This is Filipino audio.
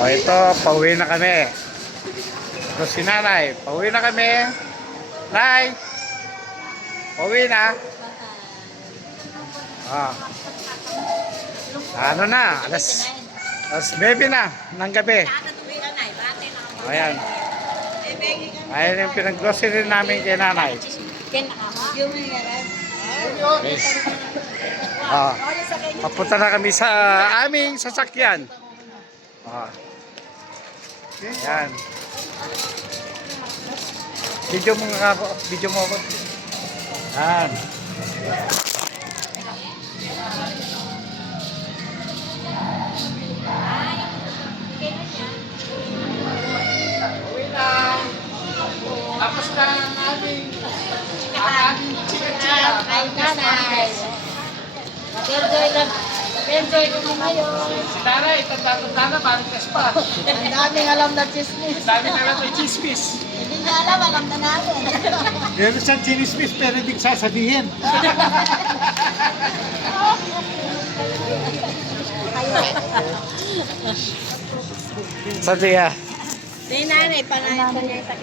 O ito, pauwi na kami. Ito si nanay. Pauwi na kami. Nay! Pauwi na. Ah. Ano na? Alas 9 na ng gabi. Ayan. Ayan yung pinag-grocery namin kay nanay. Yes. Ah. Papunta na kami sa aming sasakyan. Ah. Ayan. Video mo nga ako. Video mo ako. Ayan. Tapos na ang aming chika-chika. Enjoy kami ngayon. Si nanay, tanda-tanda na, marites pa. Ang daming alam na chismis. Dami na lang may chismis. Hindi niya alam na namin. Meron siyang chismis pero hindi ko sasabihin. Sa tiya. May nanay, pangalan ko niya sa